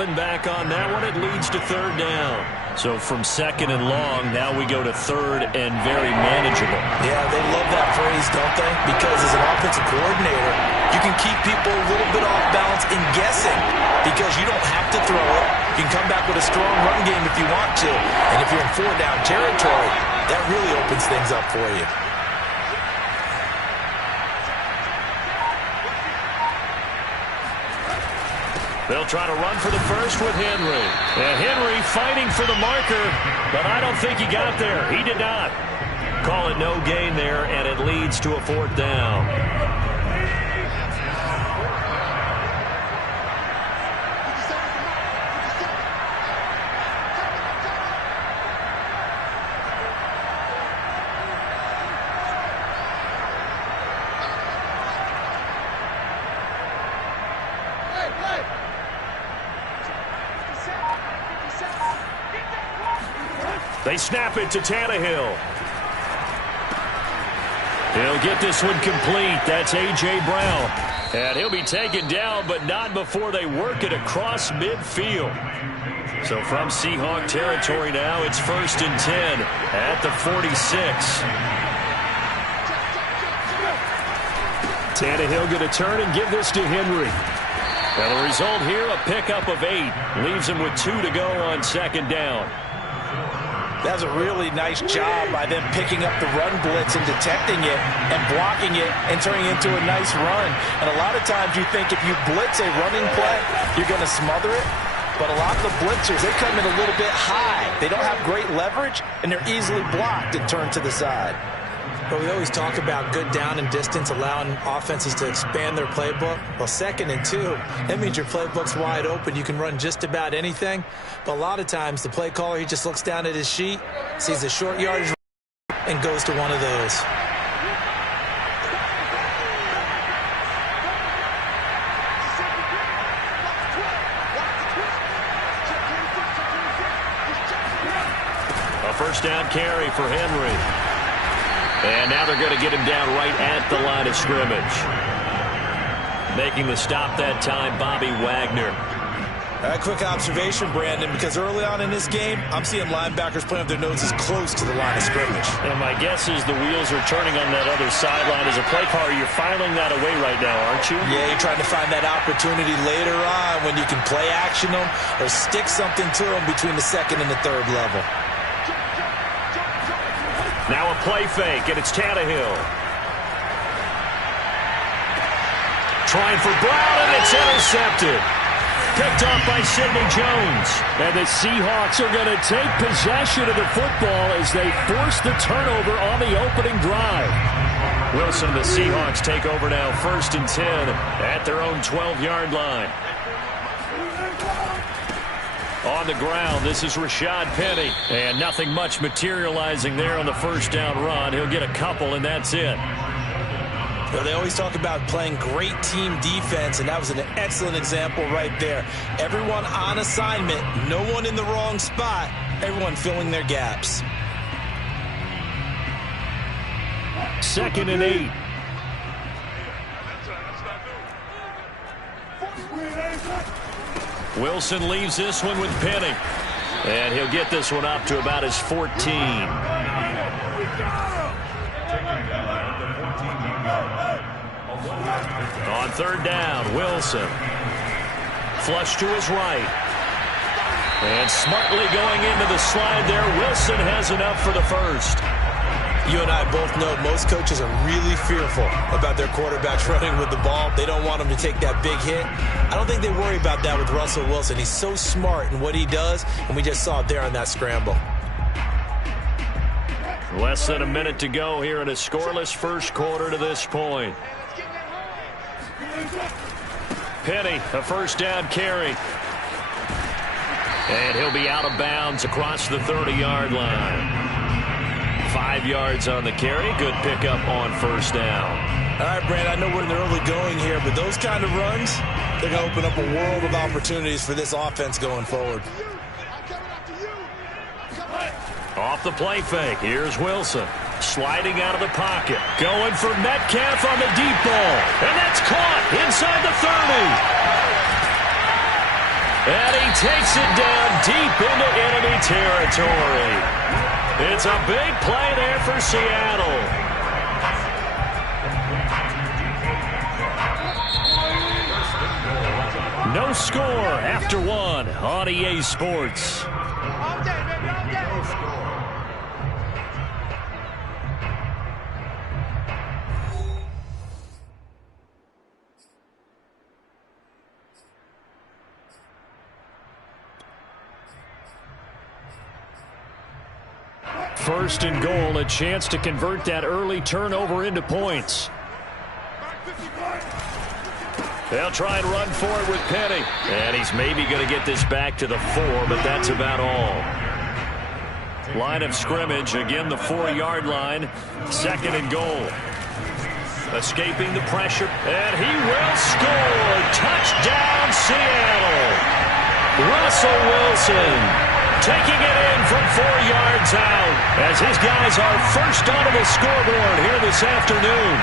7 back on that one. It leads to 3rd down. So from 2nd and long, now we go to 3rd and very manageable. Yeah, they love that phrase, don't they? Because as an offensive coordinator, you can keep people a little bit off balance and guessing because you don't have to throw it. You can come back with a strong run game if you want to. And if you're in 4-down territory, that really opens things up for you. They'll try to run for the first with Henry. And Henry fighting for the marker, but I don't think he got there. He did not. Call it no gain there, and it leads to a 4th down. They snap it to Tannehill. He'll get this one complete. That's A.J. Brown. And he'll be taken down, but not before they work it across midfield. So from Seahawk territory now, it's 1st and 10 at the 46. Tannehill going to turn and give this to Henry. Now the result here, a pickup of 8. Leaves him with 2 to go on 2nd down. That's a really nice job by them picking up the run blitz and detecting it and blocking it and turning it into a nice run. And a lot of times you think if you blitz a running play, you're going to smother it. But a lot of the blitzers, they come in a little bit high. They don't have great leverage, and they're easily blocked and turned to the side. But we always talk about good down and distance, allowing offenses to expand their playbook. Well, 2nd and 2, that means your playbook's wide open. You can run just about anything. But a lot of times, the play caller, he just looks down at his sheet, sees the short yardage, and goes to one of those. A 1st down carry for Henry. And now they're going to get him down right at the line of scrimmage. Making the stop that time, Bobby Wagner. A quick observation, Brandon, because early on in this game, I'm seeing linebackers playing up their noses close to the line of scrimmage. And my guess is the wheels are turning on that other sideline. As a play caller, you're filing that away right now, aren't you? Yeah, you're trying to find that opportunity later on when you can play action them or stick something to them between the 2nd and the 3rd level. Now a play fake, and it's Tannehill. Trying for Brown, and it's intercepted. Picked off by Sidney Jones. And the Seahawks are going to take possession of the football as they force the turnover on the opening drive. Wilson, the Seahawks take over now 1st and 10 at their own 12-yard line. On the ground, this is Rashad Penny. And nothing much materializing there on the 1st down run. He'll get a couple, and that's it. Well, they always talk about playing great team defense, and that was an excellent example right there. Everyone on assignment, no one in the wrong spot, everyone filling their gaps. 2nd and 8. Wilson leaves this one with Penny. And he'll get this one up to about his 14. On 3rd down, Wilson. Flush to his right. And smartly going into the slide there. Wilson has enough for the 1st. You and I both know most coaches are really fearful about their quarterbacks running with the ball. They don't want them to take that big hit. I don't think they worry about that with Russell Wilson. He's so smart in what he does, and we just saw it there on that scramble. Less than a minute to go here in a scoreless 1st quarter to this point. Penny, a 1st down carry. And he'll be out of bounds across the 30-yard line. 5 yards on the carry. Good pickup on 1st down. All right, Brandon, I know we're in the early going here, but those kind of runs, they're going to open up a world of opportunities for this offense going forward. Off the play fake. Here's Wilson. Sliding out of the pocket. Going for Metcalf on the deep ball. And that's caught inside the 30. And he takes it down deep into enemy territory. It's a big play there for Seattle. No score after one on EA Sports. First and goal, a chance to convert that early turnover into points. They'll try and run for it with Penny. And he's maybe going to get this back to the 4, but that's about all. Line of scrimmage, again the 4-yard line. Second and goal. Escaping the pressure, and he will score. Touchdown, Seattle. Russell Wilson taking it in from 4 yards out as his guys are first onto the scoreboard here this afternoon.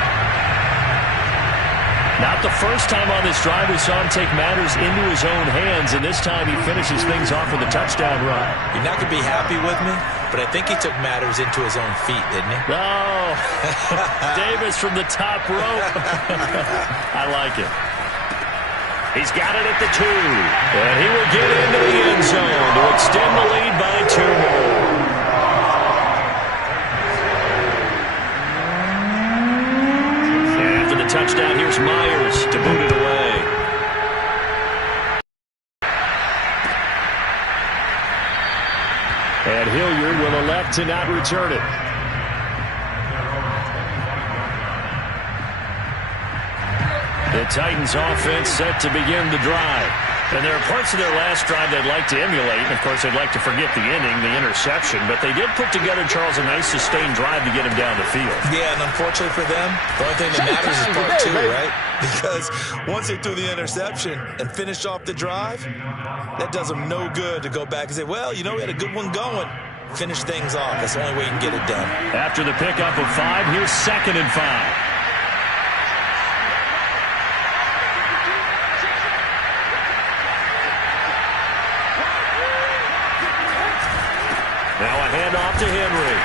Not the first time on this drive we saw him take matters into his own hands, and this time he finishes things off with a touchdown run. You're not going to be happy with me, but I think he took matters into his own feet, didn't he? Oh, Davis from the top rope. I like it. He's got it at the 2, and he will get into the end zone to extend the lead by 2 more. And after the touchdown, here's Myers to boot it away. And Hilliard will elect to not return it. The Titans offense set to begin the drive. And there are parts of their last drive they'd like to emulate. And, of course, they'd like to forget the inning, the interception. But they did put together, Charles, a nice sustained drive to get him down the field. Yeah, and unfortunately for them, the only thing that matters is part 2, right? Because once they threw the interception and finished off the drive, that does them no good to go back and say, well, you know, we had a good one going. Finish things off. That's the only way you can get it done. After the pickup of 5, here's 2nd and 5. Now a handoff to Henry.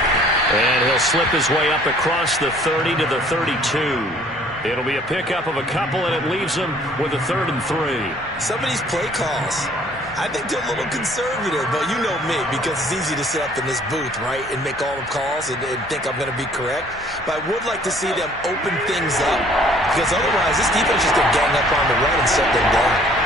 And he'll slip his way up across the 30 to the 32. It'll be a pickup of a couple, and it leaves him with a 3rd and 3. Some of these play calls, I think they're a little conservative, but you know me, because it's easy to sit up in this booth, right, and make all the calls and think I'm going to be correct. But I would like to see them open things up, because otherwise this defense is going to gang up on the run and set them down.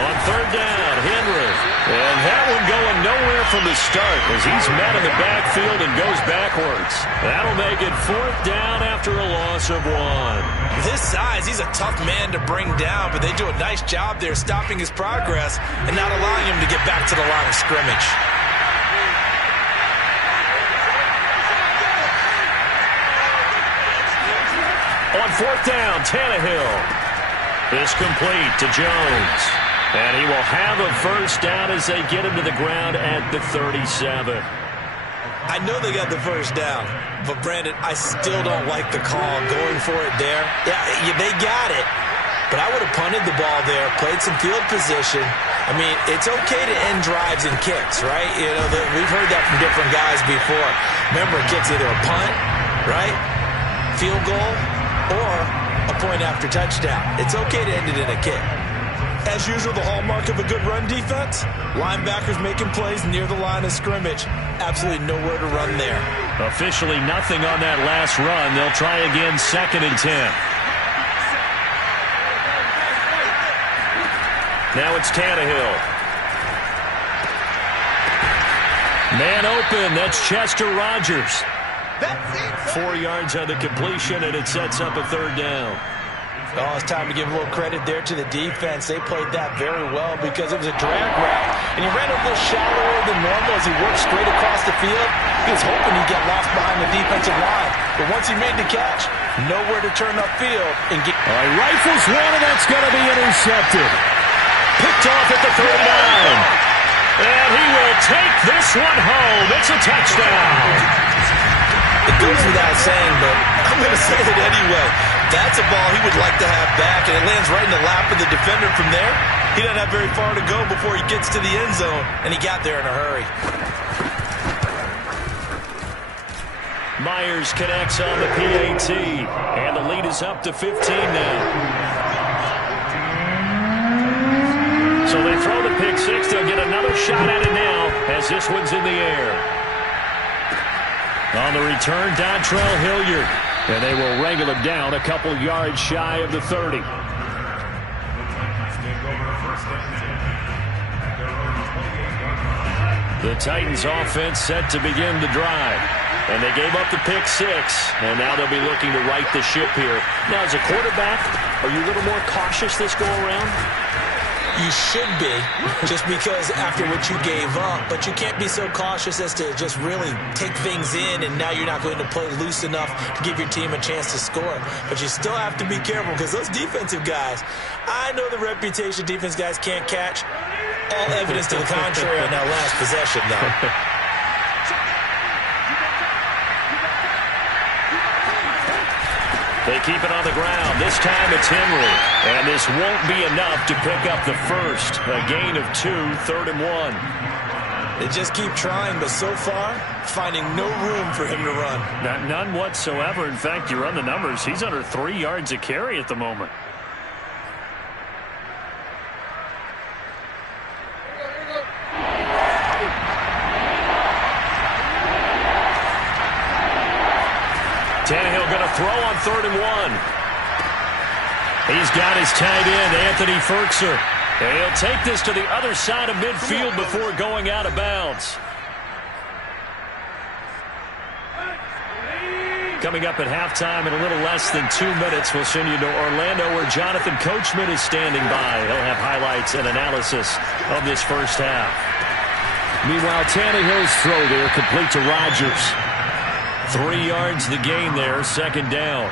On 3rd down, Henry. And that one going nowhere from the start as he's met in the backfield and goes backwards. That'll make it 4th down after a loss of 1. This size, he's a tough man to bring down, but they do a nice job there stopping his progress and not allowing him to get back to the line of scrimmage. On 4th down, Tannehill is complete to Jones. And he will have a first down as they get him to the ground at the 37. I know they got the first down, but Brandon, I still don't like the call going for it there. Yeah, they got it, but I would have punted the ball there, played some field position. I mean, it's okay to end drives and kicks, right? You know, we've heard that from different guys before. Remember, a kick's either a punt, right, field goal, or a point after touchdown. It's okay to end it in a kick. As usual, the hallmark of a good run defense, linebackers making plays near the line of scrimmage. Absolutely nowhere to run there. Officially nothing on that last run. They'll try again, 2nd and 10. Now it's Tannehill. Man open, that's Chester Rogers. 4 yards on the completion, and it sets up a 3rd down. Oh, it's time to give a little credit there to the defense. They played that very well because it was a drag route, and he ran a little shallower than normal as he worked straight across the field. He was hoping he'd get lost behind the defensive line, but once he made the catch, nowhere to turn upfield and get. Rifles one, and that's going to be intercepted. Picked off at the 39. And he will take this one home. It's a touchdown. It goes without saying, but I'm going to say it anyway. That's a ball he would like to have back, and it lands right in the lap of the defender from there. He doesn't have very far to go before he gets to the end zone, and he got there in a hurry. Myers connects on the PAT, and the lead is up to 15 now. So they throw the pick six. They'll get another shot at it now as this one's in the air. On the return, Dontrell Hilliard. And they will wrangle him down a couple yards shy of the 30. The Titans offense set to begin the drive. And they gave up the pick six. And now they'll be looking to right the ship here. Now, as a quarterback, are you a little more cautious this go around? You should be, just because after what you gave up, but you can't be so cautious as to just really take things in, and now you're not going to play loose enough to give your team a chance to score. But you still have to be careful, because those defensive guys, I know the reputation defense guys can't catch. All evidence to the contrary on that last possession, though. They keep it on the ground. This time it's Henry. And this won't be enough to pick up the first. A gain of 2, 3rd and 1. They just keep trying, but so far, finding no room for him to run. None whatsoever. In fact, you run the numbers. He's under 3 yards a carry at the moment. Tannehill going to throw on 3rd and 1. He's got his tight end, Anthony Ferkser. And he'll take this to the other side of midfield before going out of bounds. Coming up at halftime in a little less than 2 minutes, we'll send you to Orlando where Jonathan Coachman is standing by. He'll have highlights and analysis of this first half. Meanwhile, Tannehill's throw there complete to Rodgers. 3 yards the gain there, 2nd down.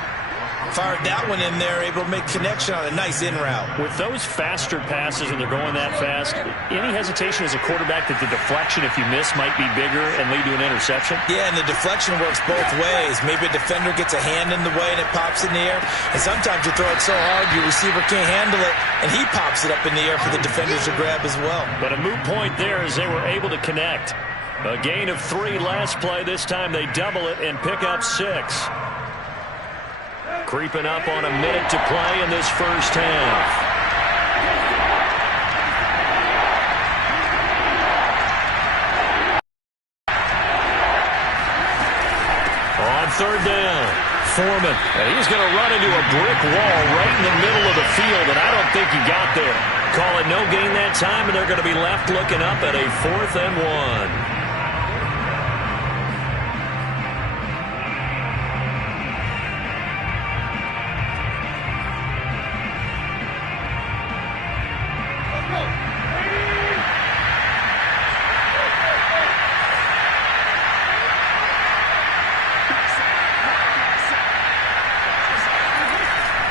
Fired that one in there, able to make connection on a nice in route. With those faster passes and they're going that fast, any hesitation as a quarterback that the deflection, if you miss, might be bigger and lead to an interception? Yeah, and the deflection works both ways. Maybe a defender gets a hand in the way and it pops in the air. And sometimes you throw it so hard your receiver can't handle it, and he pops it up in the air for the defenders to grab as well. But a moot point there as they were able to connect. A gain of 3 last play. This time they double it and pick up 6. Creeping up on a minute to play in this first half. On 3rd down, Foreman. And he's going to run into a brick wall right in the middle of the field, and I don't think he got there. Call it no gain that time, and they're going to be left looking up at a 4th and 1.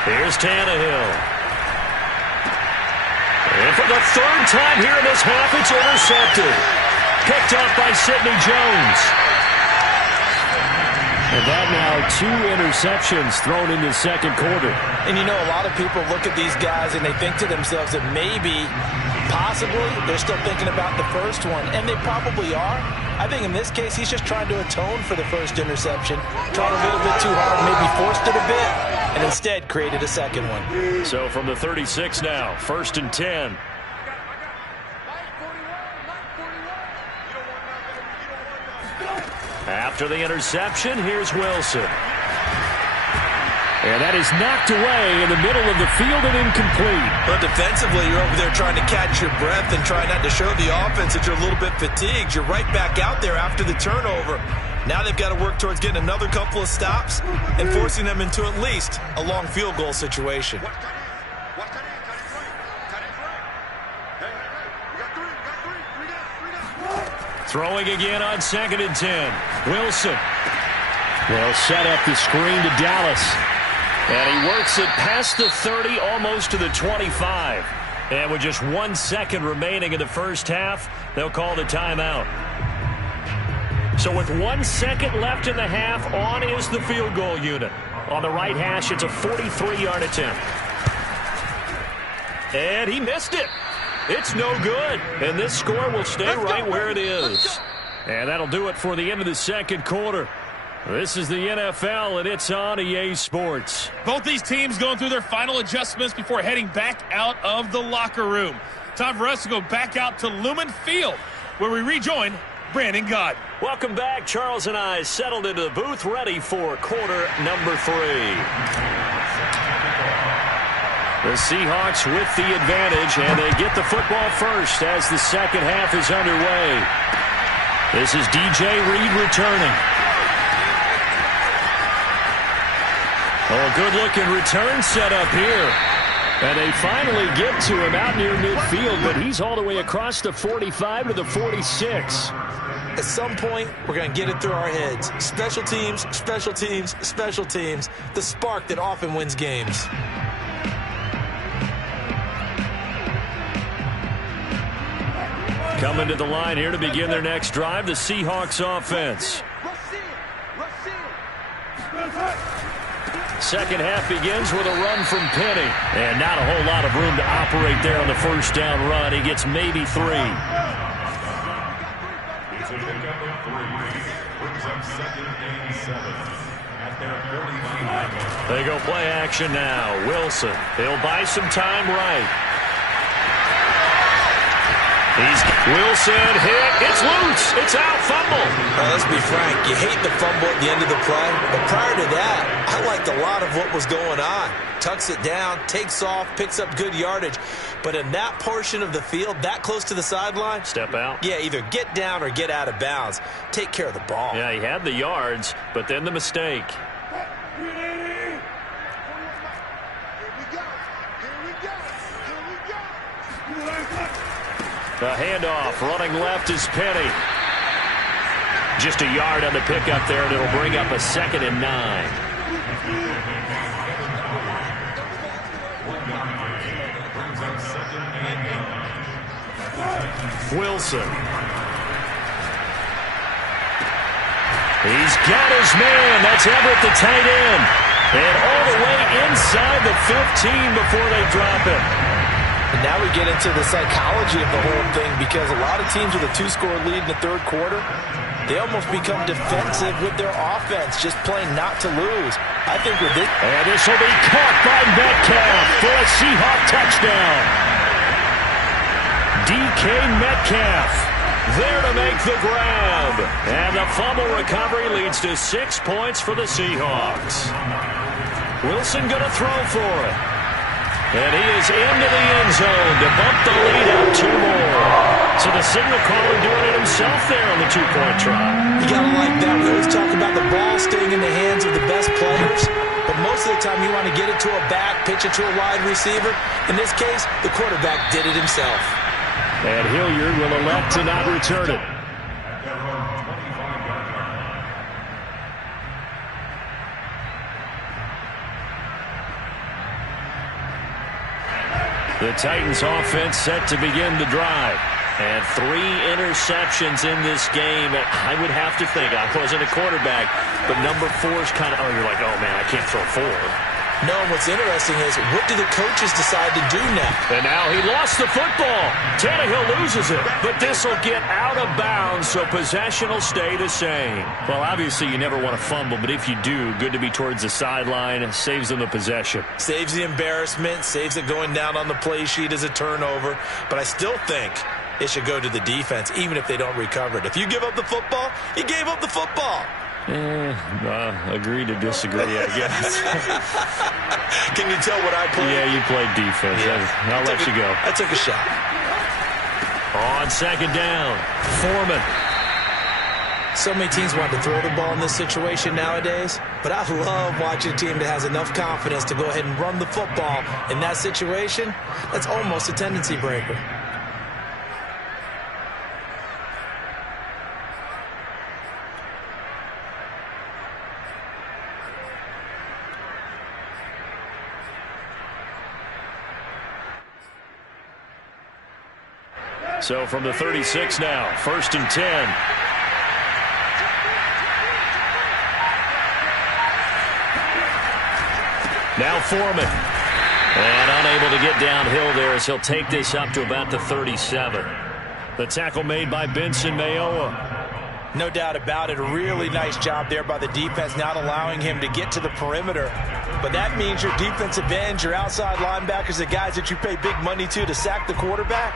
Here's Tannehill. And for the 3rd time here in this half, it's intercepted. Picked off by Sidney Jones. And that now 2 interceptions thrown in the 2nd quarter. And you know, a lot of people look at these guys and they think to themselves that maybe, possibly, they're still thinking about the first one. And they probably are. I think in this case, he's just trying to atone for the first interception. Tried a little bit too hard, maybe forced it a bit, and instead created a 2nd one. So from the 36 now, 1st and 10. After the interception, here's Wilson. And that is knocked away in the middle of the field and incomplete. But defensively, you're over there trying to catch your breath and try not to show the offense that you're a little bit fatigued. You're right back out there after the turnover. Now they've got to work towards getting another couple of stops and forcing them into at least a long field goal situation. Throwing again on 2nd and 10. Wilson. They'll set up the screen to Dallas. And he works it past the 30, almost to the 25. And with just 1 second remaining in the first half, they'll call the timeout. So with 1 second left in the half, on is the field goal unit. On the right hash, it's a 43-yard attempt. And he missed it. It's no good. And this score will stay right where it is. And that'll do it for the end of the second quarter. This is the NFL, and it's on EA Sports. Both these teams going through their final adjustments before heading back out of the locker room. Time for us to go back out to Lumen Field, where we rejoin Brandon Gott. Welcome back. Charles and I settled into the booth, ready for quarter number 3. The Seahawks with the advantage, and they get the football first as the second half is underway. This is DJ Reed returning. Oh, good-looking return set up here. And they finally get to him out near midfield, but he's all the way across the 45 to the 46. At some point, we're going to get it through our heads. Special teams, special teams, special teams. The spark that often wins games. Coming to the line here to begin their next drive, the Seahawks offense. Second half begins with a run from Penny. And not a whole lot of room to operate there on the first down run. He gets maybe 3. They go play action now. Wilson. He'll buy some time right. Wilson hit. It's loose. It's out. Fumble. Let's be frank. You hate the fumble at the end of the play. But prior to that, I liked a lot of what was going on. Tucks it down, takes off, picks up good yardage. But in that portion of the field, that close to the sideline. Step out. Yeah, either get down or get out of bounds. Take care of the ball. Yeah, he had the yards, but then the mistake. The handoff, running left is Penny. Just a yard on the pickup there, and it'll bring up a 2nd and 9. Wilson. He's got his man. That's Everett, the tight end. And all the way inside the 15 before they drop him. And now we get into the psychology of the whole thing, because a lot of teams with a 2-score lead in the third quarter, they almost become defensive with their offense, just playing not to lose. I think with this... And this will be caught by Metcalf for a Seahawk touchdown. DK Metcalf there to make the grab. And the fumble recovery leads to 6 points for the Seahawks. Wilson going to throw for it. And he is into the end zone to bump the lead out 2 more. So the signal caller doing it himself there on the 2-point try. You got to like that. We always talk about the ball staying in the hands of the best players. But most of the time you want to get it to a back, pitch it to a wide receiver. In this case, the quarterback did it himself. And Hilliard will elect to not return it. The Titans offense set to begin the drive. And 3 interceptions in this game. I would have to think, I wasn't a quarterback, but number 4 is kind of, you're like, oh man, I can't throw 4. No, what's interesting is, what do the coaches decide to do now? And now he lost the football. Tannehill loses it, but this will get out of bounds, so possession will stay the same. Well, obviously you never want to fumble, but if you do, good to be towards the sideline. Saves them the possession. Saves the embarrassment, saves it going down on the play sheet as a turnover. But I still think it should go to the defense, even if they don't recover it. If you give up the football, you gave up the football. Agree to disagree, I guess. Can you tell what I played? Yeah, you played defense. Yeah. I'll let you go. I took a shot. On 2nd down, Foreman. So many teams want to throw the ball in this situation nowadays, but I love watching a team that has enough confidence to go ahead and run the football in that situation. That's almost a tendency breaker. So from the 36 now, 1st and 10. Now Foreman. And unable to get downhill there as he'll take this up to about the 37. The tackle made by Benson Mayowa. No doubt about it. A really nice job there by the defense, not allowing him to get to the perimeter. But that means your defensive ends, your outside linebackers, the guys that you pay big money to sack the quarterback,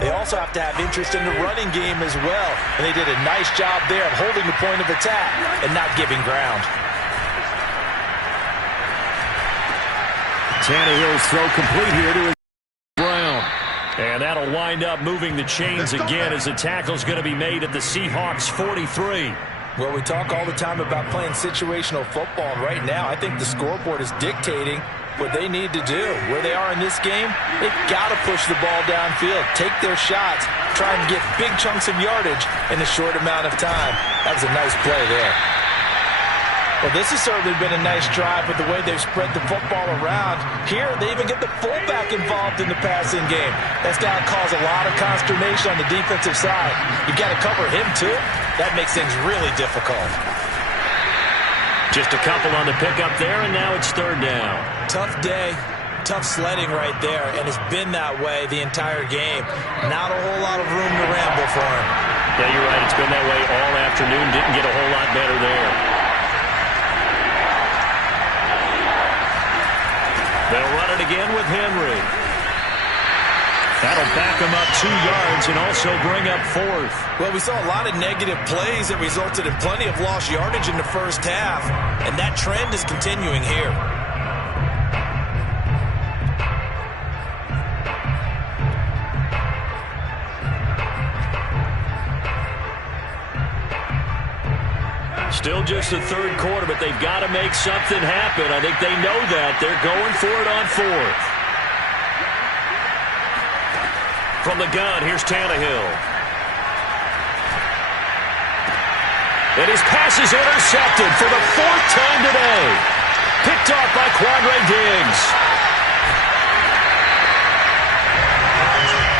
they also have to have interest in the running game as well. And they did a nice job there of holding the point of attack and not giving ground. Tannehill's throw complete here to his Brown. And that'll wind up moving the chains again as the tackle's going to be made at the Seahawks 43. Well, we talk all the time about playing situational football. And right now, I think the scoreboard is dictating what they need to do. Where they are in this game, they've got to push the ball downfield, take their shots, try and get big chunks of yardage in a short amount of time. That was a nice play there. Well, this has certainly been a nice drive with the way they've spread the football around. Here, they even get the fullback involved in the passing game. That's got to cause a lot of consternation on the defensive side. You've got to cover him, too. That makes things really difficult. Just a couple on the pickup there, and now it's third down. Tough day, tough sledding right there, and it's been that way the entire game. Not a whole lot of room to ramble for him. Yeah, you're right. It's been that way all afternoon. Didn't get a whole lot better there. They'll run it again with Henry. That'll back him up 2 yards and also bring up fourth. Well, we saw a lot of negative plays that resulted in plenty of lost yardage in the first half, and that trend is continuing here. Still just the third quarter, but they've got to make something happen. I think they know that. They're going for it on fourth. From the gun, here's Tannehill. And his pass is intercepted for the 4th time today. Picked off by Quandre Diggs.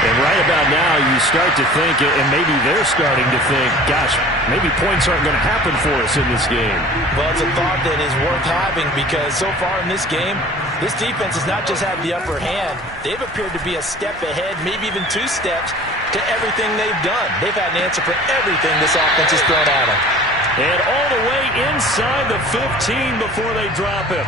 And right about now, you start to think, and maybe they're starting to think, gosh, maybe points aren't going to happen for us in this game. Well, it's a thought that is worth having because so far in this game, this defense has not just had the upper hand. They've appeared to be a step ahead, maybe even 2 steps to everything they've done. They've had an answer for everything this offense has thrown at them. And all the way inside the 15 before they drop it.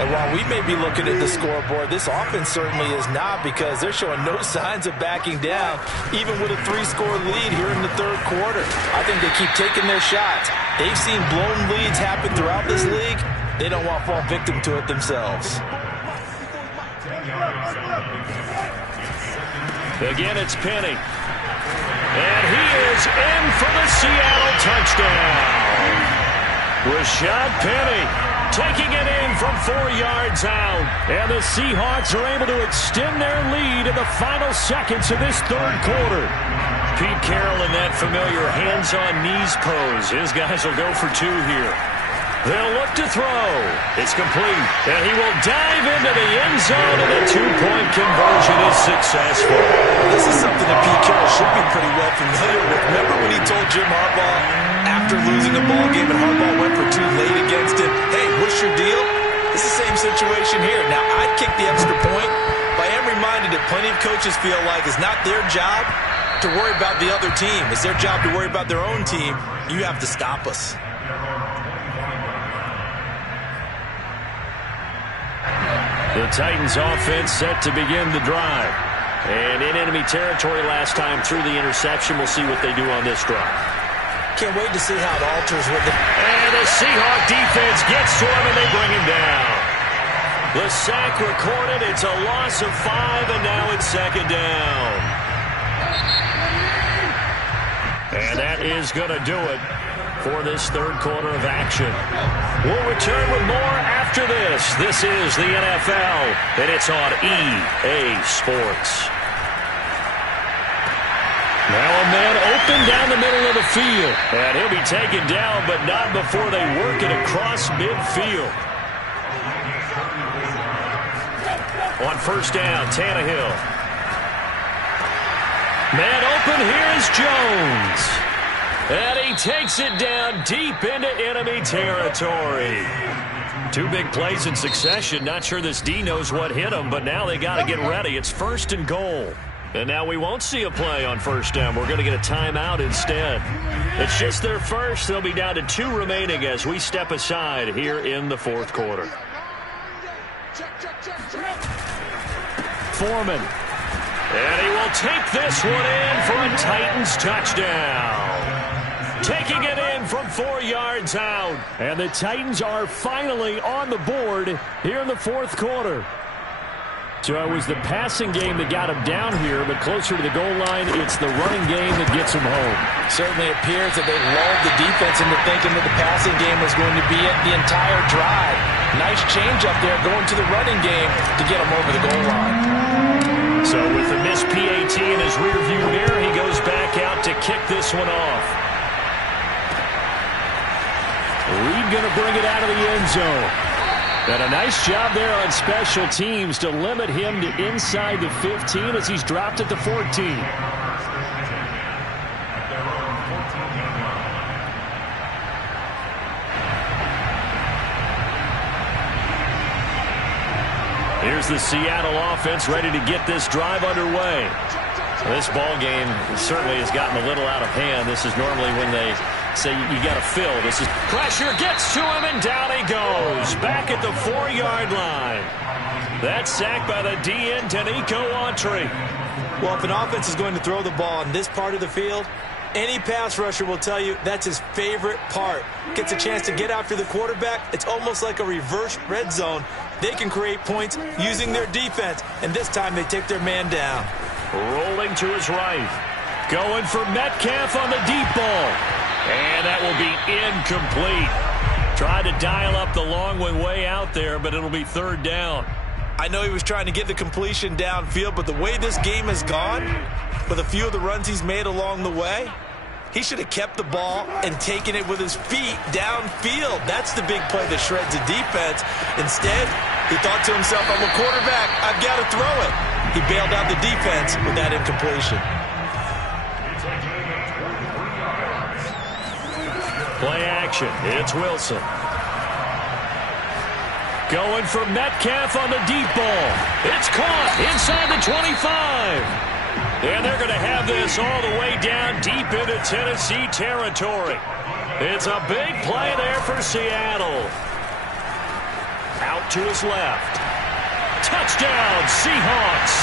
And while we may be looking at the scoreboard, this offense certainly is not because they're showing no signs of backing down, even with a 3-score lead here in the third quarter. I think they keep taking their shots. They've seen blown leads happen throughout this league. They don't want to fall victim to it themselves. Again, it's Penny. And he is in for the Seattle touchdown. Rashad Penny taking it in from 4 yards out. And the Seahawks are able to extend their lead in the final seconds of this third quarter. Pete Carroll in that familiar hands-on-knees pose. His guys will go for 2 here. They'll look to throw. It's complete. And he will dive into the end zone, and the 2-point conversion is successful. This is something that Pete Carroll should be pretty well familiar with. Remember when he told Jim Harbaugh after losing a ball game and Harbaugh went for 2 late against him, hey, what's your deal? It's the same situation here. Now, I'd kick the extra point, but I am reminded that plenty of coaches feel like it's not their job to worry about the other team. It's their job to worry about their own team. You have to stop us. The Titans offense set to begin the drive. And in enemy territory last time through the interception. We'll see what they do on this drive. Can't wait to see how it alters with it. And the Seahawk defense gets to him and they bring him down. The sack recorded. It's a loss of 5 and now it's second down. And that is going to do it for this third quarter of action. We'll return with more after this. This is the NFL, and it's on EA Sports. Now a man open down the middle of the field. And he'll be taken down, but not before they work it across midfield. On first down, Tannehill. Man open, here's Jones. And he takes it down deep into enemy territory. Two big plays in succession. Not sure this D knows what hit him, but now they got to get ready. It's 1st and goal. And now we won't see a play on 1st down. We're going to get a timeout instead. It's just their first. They'll be down to 2 remaining as we step aside here in the 4th quarter. Foreman. And he will take this one in for a Titans touchdown. Taking it in from 4 yards out. And the Titans are finally on the board here in the 4th quarter. So it was the passing game that got him down here, but closer to the goal line, it's the running game that gets him home. Certainly appears that they lulled the defense into thinking that the passing game was going to be it the entire drive. Nice change up there going to the running game to get him over the goal line. So with the missed PAT in his rearview mirror, he goes back out to kick this one off. Reed going to bring it out of the end zone. And a nice job there on special teams to limit him to inside the 15 as he's dropped at the 14. Here's the Seattle offense ready to get this drive underway. This ball game certainly has gotten a little out of hand. This is normally when they say you got to fill. This is pressure gets to him and down he goes. Back at the 4-yard line. That's sacked by the DN, Danico Autry. Well, if an offense is going to throw the ball in this part of the field, any pass rusher will tell you that's his favorite part. Gets a chance to get after the quarterback. It's almost like a reverse red zone. They can create points using their defense, and this time they take their man down. Rolling to his right. Going for Metcalf on the deep ball. And that will be incomplete. Tried to dial up the long one way out there, but it'll be 3rd down. I know he was trying to get the completion downfield, but the way this game has gone, with a few of the runs he's made along the way, he should have kept the ball and taken it with his feet downfield. That's the big play that shreds the defense. Instead, he thought to himself, I'm a quarterback, I've got to throw it. He bailed out the defense with that incompletion. Play action. It's Wilson. Going for Metcalf on the deep ball. It's caught inside the 25. And they're going to have this all the way down deep into Tennessee territory. It's a big play there for Seattle. Out to his left. Touchdown, Seahawks.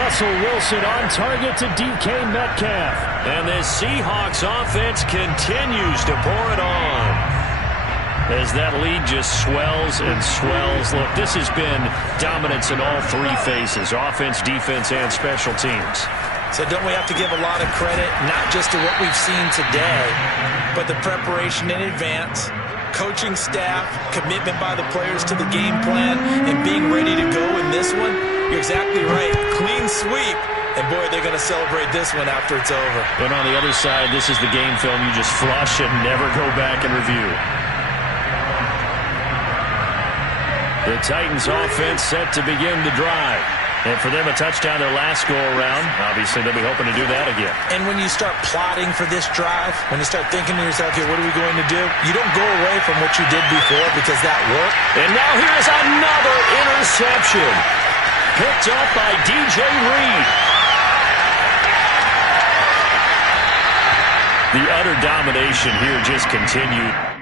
Russell Wilson on target to DK Metcalf. And this Seahawks offense continues to pour it on. As that lead just swells and swells. Look, this has been dominance in all 3 phases. Offense, defense, and special teams. So don't we have to give a lot of credit, not just to what we've seen today, but the preparation in advance, coaching staff, commitment by the players to the game plan, and being ready to go in this one? You're exactly right. Clean sweep. And, boy, they're going to celebrate this one after it's over. But on the other side, this is the game film you just flush and never go back and review. The Titans offense set to begin the drive. And for them, a touchdown their last go-around. Obviously, they'll be hoping to do that again. And when you start plotting for this drive, when you start thinking to yourself, okay, what are we going to do? You don't go away from what you did before because that worked. And now here's another interception. Picked up by DJ Reed. The utter domination here just continued.